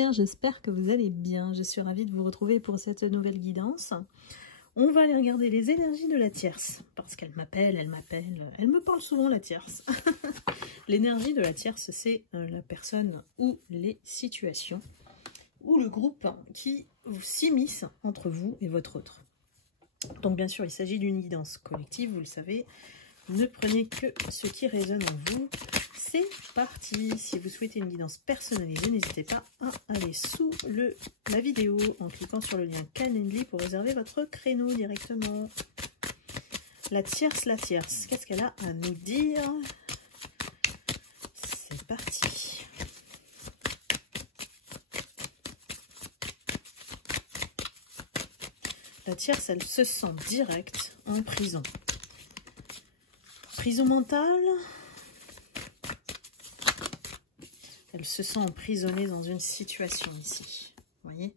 lumière, j'espère que vous allez bien. Je suis ravie de vous retrouver pour cette nouvelle guidance. On va aller regarder les énergies de la tierce, parce qu'elle m'appelle, elle me parle souvent la tierce. L'énergie de la tierce, c'est la personne ou les situations, ou le groupe qui s'immisce entre vous et votre autre. Donc bien sûr, il s'agit d'une guidance collective, vous le savez. Ne prenez que ce qui résonne en vous. C'est parti. Si vous souhaitez une guidance personnalisée, n'hésitez pas à aller sous la vidéo en cliquant sur le lien Calendly pour réserver votre créneau directement. La tierce, qu'est-ce qu'elle a à nous dire? C'est parti. La tierce, elle se sent direct en prison. Prison mentale. Elle se sent emprisonnée dans une situation ici. Vous voyez?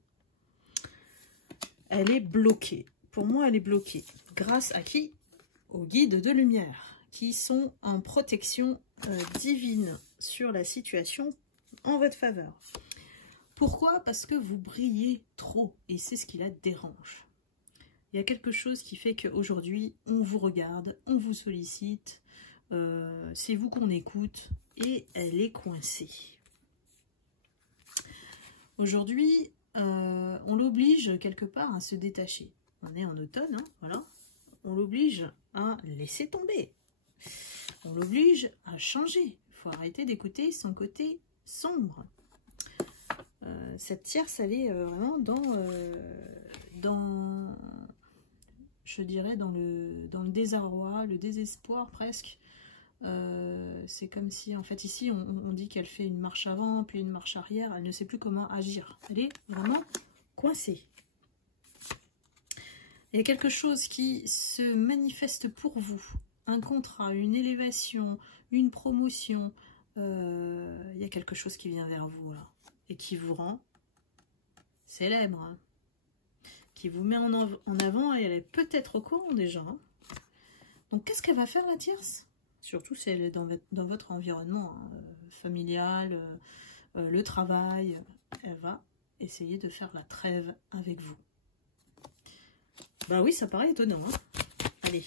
Elle est bloquée. Pour moi, elle est bloquée. Grâce à qui? Aux guides de lumière, qui sont en protection divine sur la situation en votre faveur. Pourquoi? Parce que vous brillez trop et c'est ce qui la dérange. Il y a quelque chose qui fait qu'aujourd'hui, on vous regarde, on vous sollicite, c'est vous qu'on écoute et elle est coincée. Aujourd'hui, on l'oblige quelque part à se détacher. On est en automne, hein, voilà. On l'oblige à laisser tomber. On l'oblige à changer. Il faut arrêter d'écouter son côté sombre. Cette tierce, elle est vraiment je dirais dans le désarroi, le désespoir presque. C'est comme si, en fait, ici, on dit qu'elle fait une marche avant, puis une marche arrière. Elle ne sait plus comment agir. Elle est vraiment coincée. Il y a quelque chose qui se manifeste pour vous. Un contrat, une élévation, une promotion. Il y a quelque chose qui vient vers vous, là. Et qui vous rend célèbre. Hein. Qui vous met en avant et elle est peut-être au courant déjà. Hein. Donc, qu'est-ce qu'elle va faire, la tierce? Surtout si elle est dans votre environnement hein, familial, le travail. Elle va essayer de faire la trêve avec vous. Bah oui, ça paraît étonnant. Hein. Allez,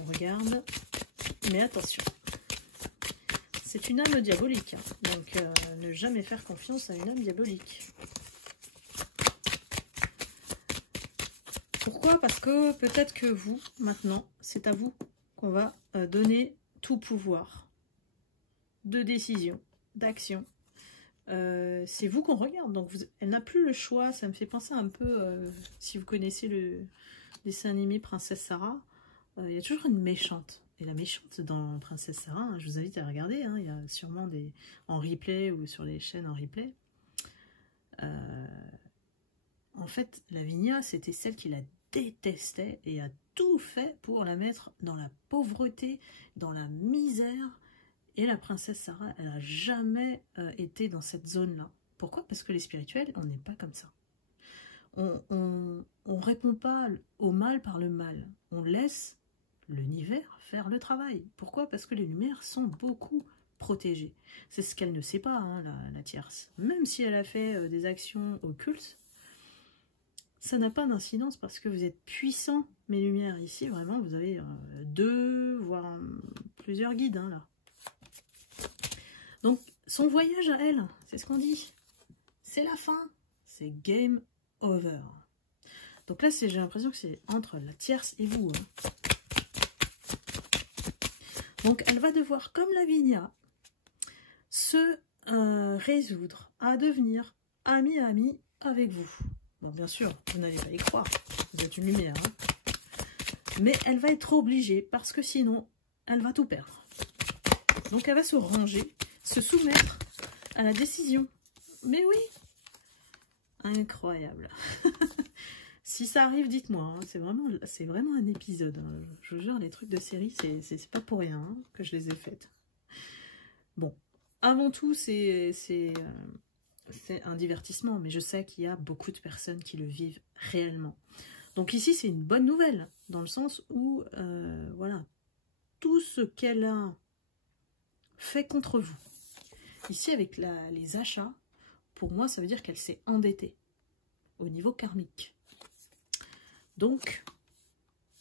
on regarde. Mais attention. C'est une âme diabolique. Hein. Donc, ne jamais faire confiance à une âme diabolique. Pourquoi? Parce que peut-être que vous, maintenant, c'est à vous qu'on va donner tout pouvoir de décision, d'action. C'est vous qu'on regarde, donc elle n'a plus le choix. Ça me fait penser un peu, si vous connaissez le dessin animé Princesse Sarah, il y a toujours une méchante. Et la méchante dans Princesse Sarah, hein, je vous invite à regarder, hein, il y a sûrement en replay ou sur les chaînes en replay. En fait, Lavinia, c'était celle qui la détestait et a tout fait pour la mettre dans la pauvreté, dans la misère. Et la princesse Sarah, elle n'a jamais été dans cette zone-là. Pourquoi? Parce que les spirituels, on n'est pas comme ça. On répond pas au mal par le mal. On laisse l'univers faire le travail. Pourquoi? Parce que les lumières sont beaucoup protégées. C'est ce qu'elle ne sait pas, hein, la tierce. Même si elle a fait des actions occultes, ça n'a pas d'incidence parce que vous êtes puissants, mes lumières. Ici, vraiment, vous avez 2, voire plusieurs guides, hein, là. Donc, son voyage à elle, c'est ce qu'on dit. C'est la fin. C'est game over. Donc là, j'ai l'impression que c'est entre la tierce et vous. Hein. Donc, elle va devoir, comme Lavinia, se résoudre à devenir amie avec vous. Bon, bien sûr, vous n'allez pas y croire. Vous êtes une lumière. Hein. Mais elle va être obligée parce que sinon, elle va tout perdre. Donc, elle va se ranger, se soumettre à la décision. Mais oui, incroyable. Si ça arrive, dites-moi. Hein. C'est vraiment un épisode. Hein. Je vous jure, les trucs de série, c'est pas pour rien hein, que je les ai faites. Bon, avant tout, c'est un divertissement, mais je sais qu'il y a beaucoup de personnes qui le vivent réellement. Donc ici, c'est une bonne nouvelle, dans le sens où, voilà, tout ce qu'elle a fait contre vous, ici avec les achats, pour moi, ça veut dire qu'elle s'est endettée au niveau karmique. Donc,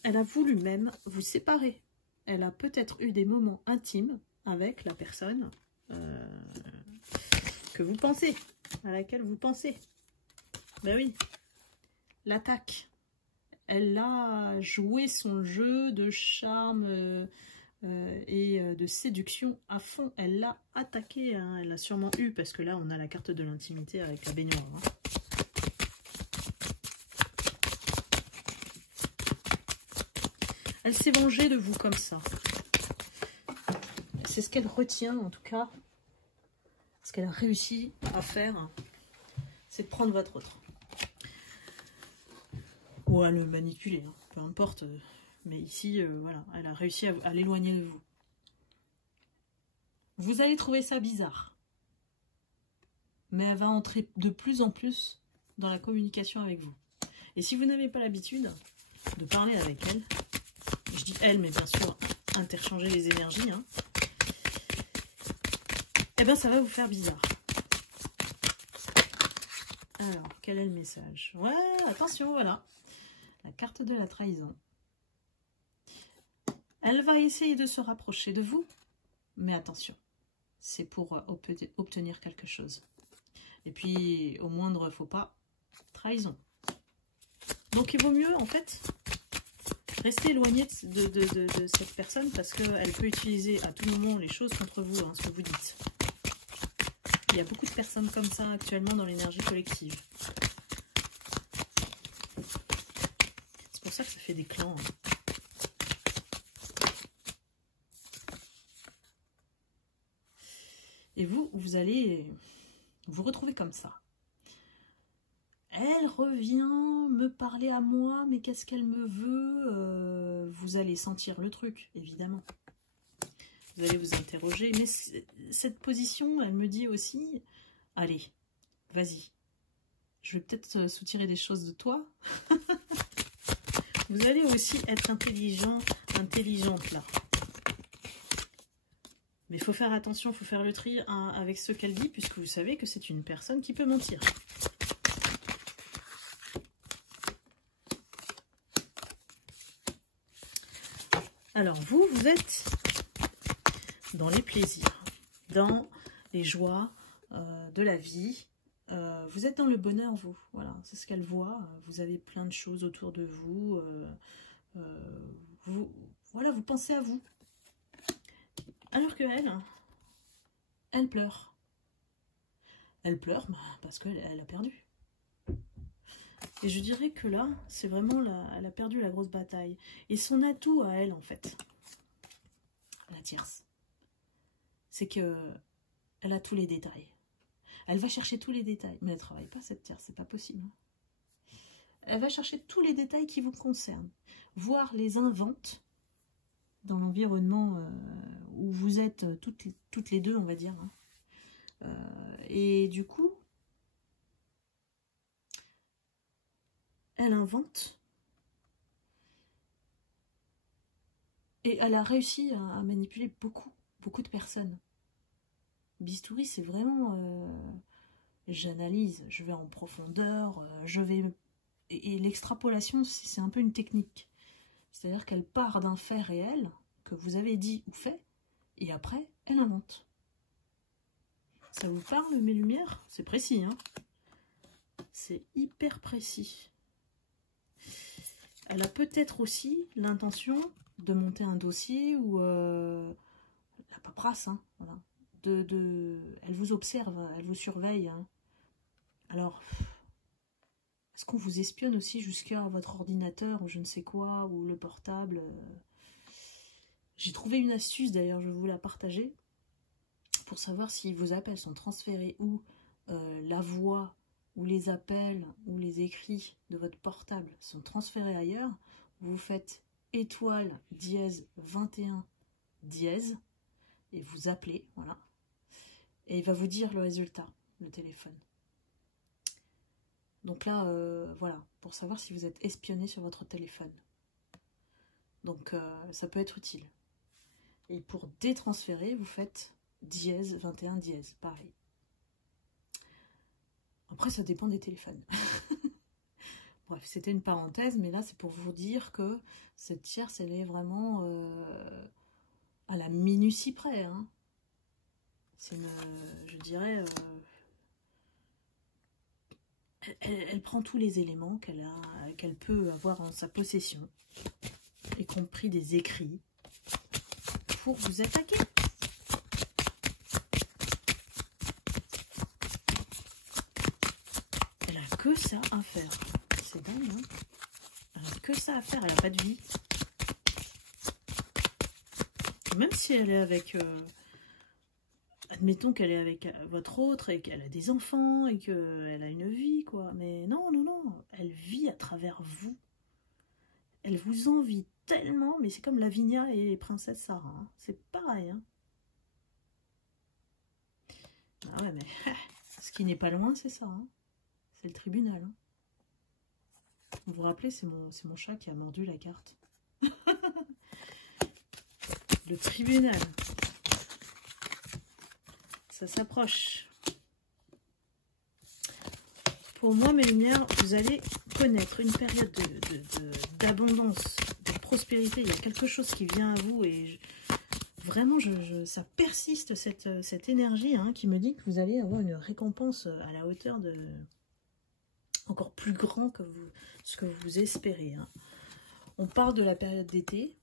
elle a voulu même vous séparer. Elle a peut-être eu des moments intimes avec la personne que vous pensez, à laquelle vous pensez. Ben oui, l'attaque. Elle a joué son jeu de charme et de séduction à fond. Elle l'a attaqué, hein. Elle l'a sûrement eu, parce que là, on a la carte de l'intimité avec la baignoire. Hein. Elle s'est vengée de vous comme ça. C'est ce qu'elle retient, en tout cas. Ce qu'elle a réussi à faire, c'est de prendre votre autre. Ou à le manipuler, hein, peu importe. Mais ici, voilà, elle a réussi à l'éloigner de vous. Vous allez trouver ça bizarre. Mais elle va entrer de plus en plus dans la communication avec vous. Et si vous n'avez pas l'habitude de parler avec elle, je dis elle, mais bien sûr, interchanger les énergies, hein, eh bien, ça va vous faire bizarre. Alors, quel est le message? Ouais, attention, voilà. La carte de la trahison. Elle va essayer de se rapprocher de vous, mais attention, c'est pour obtenir quelque chose. Et puis, au moindre faux pas, trahison. Donc, il vaut mieux, en fait, rester éloigné de cette personne, parce qu'elle peut utiliser à tout moment les choses contre vous, hein, ce que vous dites. Il y a beaucoup de personnes comme ça actuellement dans l'énergie collective. C'est pour ça que ça fait des clans. Hein. Et vous allez vous retrouver comme ça. Elle revient me parler à moi, mais qu'est-ce qu'elle me veut? Vous allez sentir le truc, évidemment. Vous allez vous interroger, mais cette position, elle me dit aussi, allez, vas-y, je vais peut-être soutirer des choses de toi. Vous allez aussi être intelligente là. Mais il faut faire attention, il faut faire le tri avec ce qu'elle dit, puisque vous savez que c'est une personne qui peut mentir. Alors vous êtes dans les plaisirs, dans les joies de la vie. Vous êtes dans le bonheur, vous. Voilà, c'est ce qu'elle voit. Vous avez plein de choses autour de vous. Voilà, vous pensez à vous. Alors que elle pleure. Elle pleure parce qu'elle a perdu. Et je dirais que là, c'est vraiment, elle a perdu la grosse bataille. Et son atout à elle, en fait, la tierce, c'est que elle a tous les détails. Elle va chercher tous les détails. Mais elle ne travaille pas, cette tierce, c'est pas possible. Elle va chercher tous les détails qui vous concernent. Voire les invente dans l'environnement où vous êtes toutes les deux, on va dire. Et du coup, elle invente. Et elle a réussi à manipuler beaucoup de personnes. Bistouri, c'est vraiment... j'analyse, je vais en profondeur, et l'extrapolation, c'est un peu une technique. C'est-à-dire qu'elle part d'un fait réel que vous avez dit ou fait, et après, elle invente. Ça vous parle, mes lumières? C'est précis, hein? C'est hyper précis. Elle a peut-être aussi l'intention de monter un dossier ou la paperasse, hein, voilà. Elle vous observe, elle vous surveille. Hein. Alors, est-ce qu'on vous espionne aussi jusqu'à votre ordinateur ou je ne sais quoi, ou le portable? J'ai trouvé une astuce, d'ailleurs, je vais vous la partager, pour savoir si vos appels sont transférés ou la voix, ou les appels, ou les écrits de votre portable sont transférés ailleurs. Vous faites étoile dièse 21 dièse et vous appelez, voilà. Et il va vous dire le résultat, le téléphone. Donc là, voilà, pour savoir si vous êtes espionné sur votre téléphone. Donc ça peut être utile. Et pour détransférer, vous faites dièse 21 dièse, pareil. Après, ça dépend des téléphones. Bref, c'était une parenthèse, mais là, c'est pour vous dire que cette tierce, elle est vraiment à la minutie près. Hein. C'est une, je dirais, elle prend tous les éléments qu'elle peut avoir en sa possession, y compris des écrits, pour vous attaquer. Elle a que ça à faire. C'est dingue, hein? Elle a que ça à faire, elle n'a pas de vie. Même si elle est avec... admettons qu'elle est avec votre autre et qu'elle a des enfants et qu'elle a une vie, quoi. Mais non, non, non. Elle vit à travers vous. Elle vous envie tellement, mais c'est comme Lavinia et Princesse Sarah. Hein. C'est pareil, hein. Ah ouais, mais ce qui n'est pas loin, c'est ça. Hein. C'est le tribunal. Hein. Vous vous rappelez, c'est mon chat qui a mordu la carte. Le tribunal. Ça s'approche. Pour moi, mes lumières, vous allez connaître une période d'abondance, de prospérité. Il y a quelque chose qui vient à vous et vraiment, ça persiste cette énergie hein, qui me dit que vous allez avoir une récompense à la hauteur de encore plus grand que ce que vous espérez. Hein. On parle de la période d'été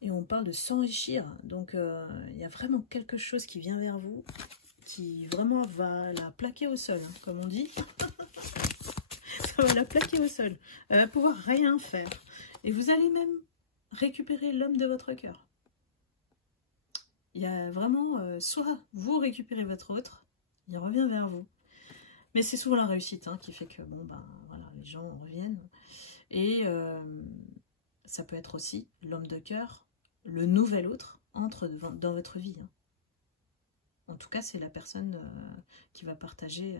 et on parle de s'enrichir. Donc, il y a vraiment quelque chose qui vient vers vous qui vraiment va la plaquer au sol, hein, comme on dit. Ça va la plaquer au sol. Elle va pouvoir rien faire. Et vous allez même récupérer l'homme de votre cœur. Il y a vraiment, soit vous récupérez votre autre, il revient vers vous. Mais c'est souvent la réussite hein, qui fait que, bon, ben, voilà, les gens reviennent. Et ça peut être aussi l'homme de cœur, le nouvel autre, entre dans votre vie. Hein. En tout cas, c'est la personne qui va partager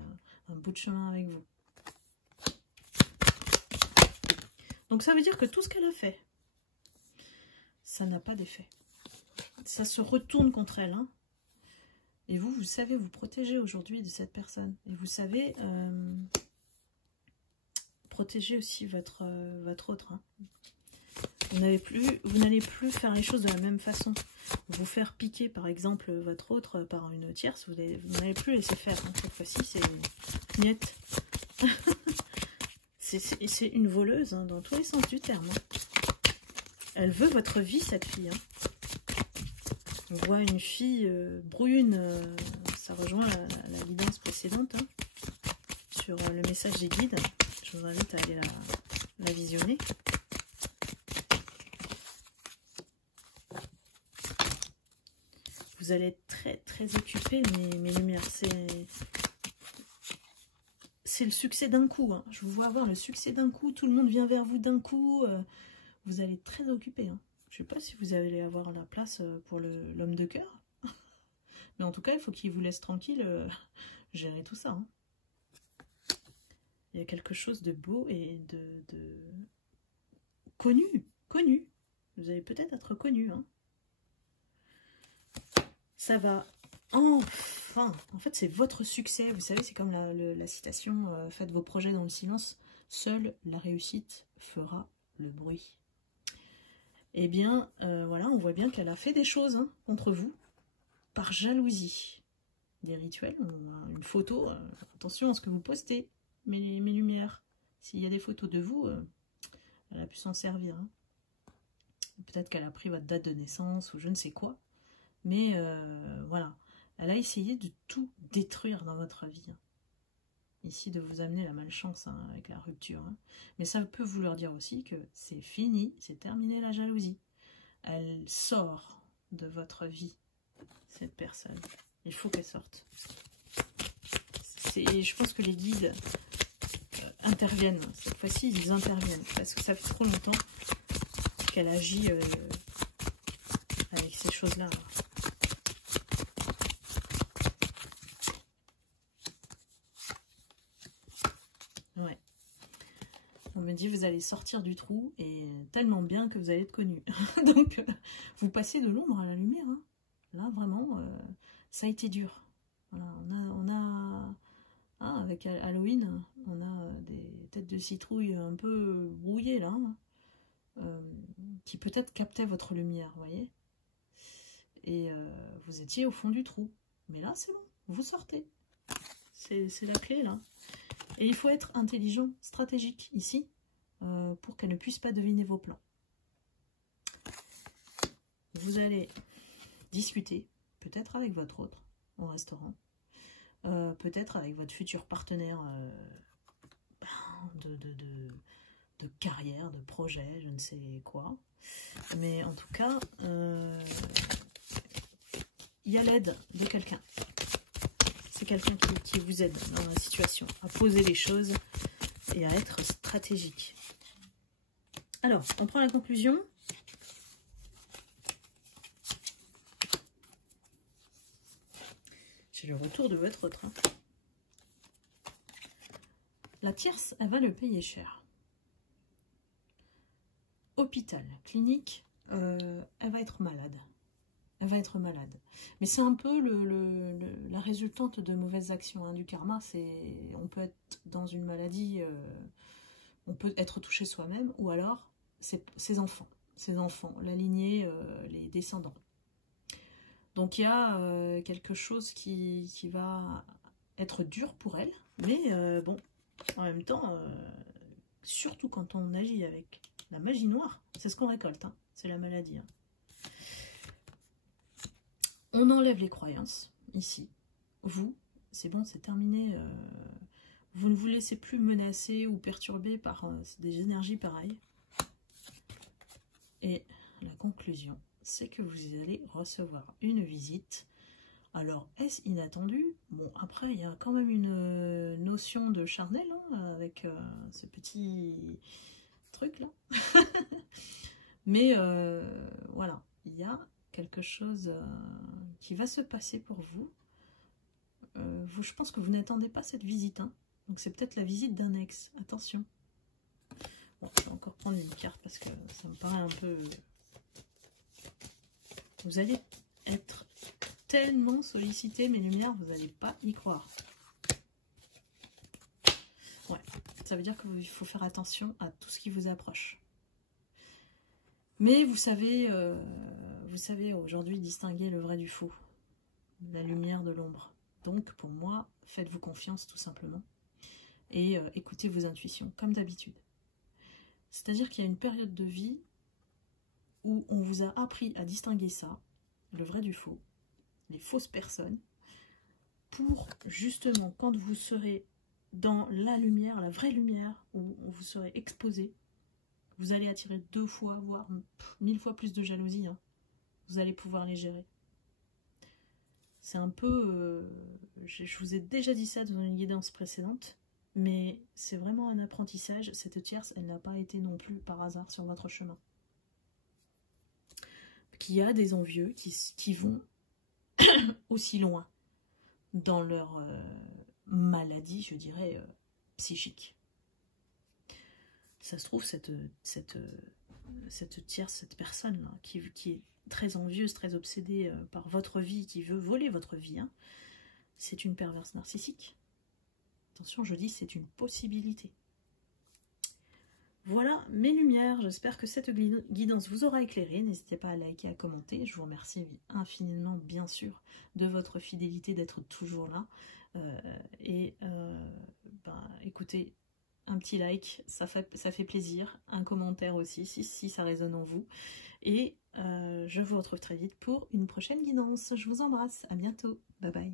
un bout de chemin avec vous. Donc ça veut dire que tout ce qu'elle a fait, ça n'a pas d'effet. Ça se retourne contre elle. Hein. Et vous savez vous protéger aujourd'hui de cette personne. Et vous savez protéger aussi votre autre. Hein. Vous n'allez plus faire les choses de la même façon. Vous faire piquer, par exemple, votre autre par une tierce, vous n'allez plus laisser faire. Hein. Cette fois-ci, c'est niette. C'est une voleuse, hein, dans tous les sens du terme. Hein. Elle veut votre vie, cette fille. Hein. On voit une fille brune, ça rejoint la guidance précédente, hein, sur le message des guides. Je vous invite à aller la visionner. Vous allez être très très occupés, mes lumières. C'est le succès d'un coup. Hein. Je vous vois avoir le succès d'un coup. Tout le monde vient vers vous d'un coup. Vous allez être très occupés. Hein. Je ne sais pas si vous allez avoir la place pour l'homme de cœur. Mais en tout cas, il faut qu'il vous laisse tranquille gérer tout ça. Hein. Il y a quelque chose de beau et de connu. Connu. Vous allez peut-être être connu. Hein. Ça va enfin. En fait, c'est votre succès. Vous savez, c'est comme la citation « Faites vos projets dans le silence. Seule la réussite fera le bruit. » Eh bien, voilà, on voit bien qu'elle a fait des choses hein, contre vous par jalousie. Des rituels, une photo. Attention à ce que vous postez, mes lumières. S'il y a des photos de vous, elle a pu s'en servir. Hein. Peut-être qu'elle a pris votre date de naissance ou je ne sais quoi. Mais voilà, elle a essayé de tout détruire dans votre vie. Hein. Ici, de vous amener la malchance hein, avec la rupture. Hein. Mais ça peut vouloir dire aussi que c'est fini, c'est terminé la jalousie. Elle sort de votre vie, cette personne. Il faut qu'elle sorte. Je pense que les guides interviennent. Cette fois-ci, ils interviennent. Parce que ça fait trop longtemps qu'elle agit avec ces choses-là. Ouais. On me dit, vous allez sortir du trou et tellement bien que vous allez être connu. Donc, vous passez de l'ombre à la lumière. Hein. Là, vraiment, ça a été dur. Voilà, on a Ah, avec Halloween, on a des têtes de citrouille un peu brouillées là, qui peut-être captaient votre lumière, vous voyez. Et vous étiez au fond du trou. Mais là, c'est bon, vous sortez. C'est la clé là. Et il faut être intelligent, stratégique ici, pour qu'elle ne puisse pas deviner vos plans. Vous allez discuter, peut-être avec votre autre, au restaurant. Peut-être avec votre futur partenaire de carrière, de projet, je ne sais quoi. Mais en tout cas, il y a l'aide de quelqu'un. C'est quelqu'un qui vous aide dans la situation, à poser les choses et à être stratégique. Alors, on prend la conclusion. C'est le retour de votre autre. Hein. La tierce, elle va le payer cher. Hôpital, clinique, elle va être malade. Elle va être malade. Mais c'est un peu la résultante de mauvaises actions. Hein, du karma, on peut être dans une maladie, on peut être touché soi-même, ou alors ses enfants, la lignée, les descendants. Donc il y a quelque chose qui va être dur pour elle, mais bon, en même temps, surtout quand on agit avec la magie noire, c'est ce qu'on récolte, hein, c'est la maladie. Hein. On enlève les croyances, ici. Vous, c'est bon, c'est terminé. Vous ne vous laissez plus menacer ou perturber par des énergies pareilles. Et la conclusion, c'est que vous allez recevoir une visite. Alors, est-ce inattendu? Bon, après, il y a quand même une notion de charnel, hein, avec ce petit truc-là. Mais voilà, il y a quelque chose qui va se passer pour vous. Je pense que vous n'attendez pas cette visite. Hein. Donc c'est peut-être la visite d'un ex. Attention. Bon, je vais encore prendre une carte parce que ça me paraît un peu... Vous allez être tellement sollicité, mes lumières, vous n'allez pas y croire. Ouais, ça veut dire qu'il faut faire attention à tout ce qui vous approche. Mais vous savez aujourd'hui distinguer le vrai du faux, la lumière de l'ombre. Donc pour moi, faites-vous confiance tout simplement et écoutez vos intuitions comme d'habitude. C'est-à-dire qu'il y a une période de vie où on vous a appris à distinguer ça, le vrai du faux, les fausses personnes, pour justement quand vous serez dans la lumière, la vraie lumière, où vous serez exposé, vous allez attirer 2 fois, voire 1000 fois plus de jalousie. Hein. Vous allez pouvoir les gérer. C'est un peu... je vous ai déjà dit ça dans une guidance précédente, mais c'est vraiment un apprentissage. Cette tierce, elle n'a pas été non plus par hasard sur votre chemin. Qu'il y a des envieux qui vont aussi loin dans leur maladie, je dirais, psychique. Ça se trouve, cette tierce, cette personne-là, qui est très envieuse, très obsédée par votre vie, qui veut voler votre vie, hein, c'est une perverse narcissique. Attention, je dis, c'est une possibilité. Voilà mes lumières, j'espère que cette guidance vous aura éclairé. N'hésitez pas à liker, à commenter. Je vous remercie infiniment, bien sûr, de votre fidélité, d'être toujours là. Écoutez, un petit like, ça fait plaisir. Un commentaire aussi, si ça résonne en vous. Et je vous retrouve très vite pour une prochaine guidance. Je vous embrasse, à bientôt. Bye bye.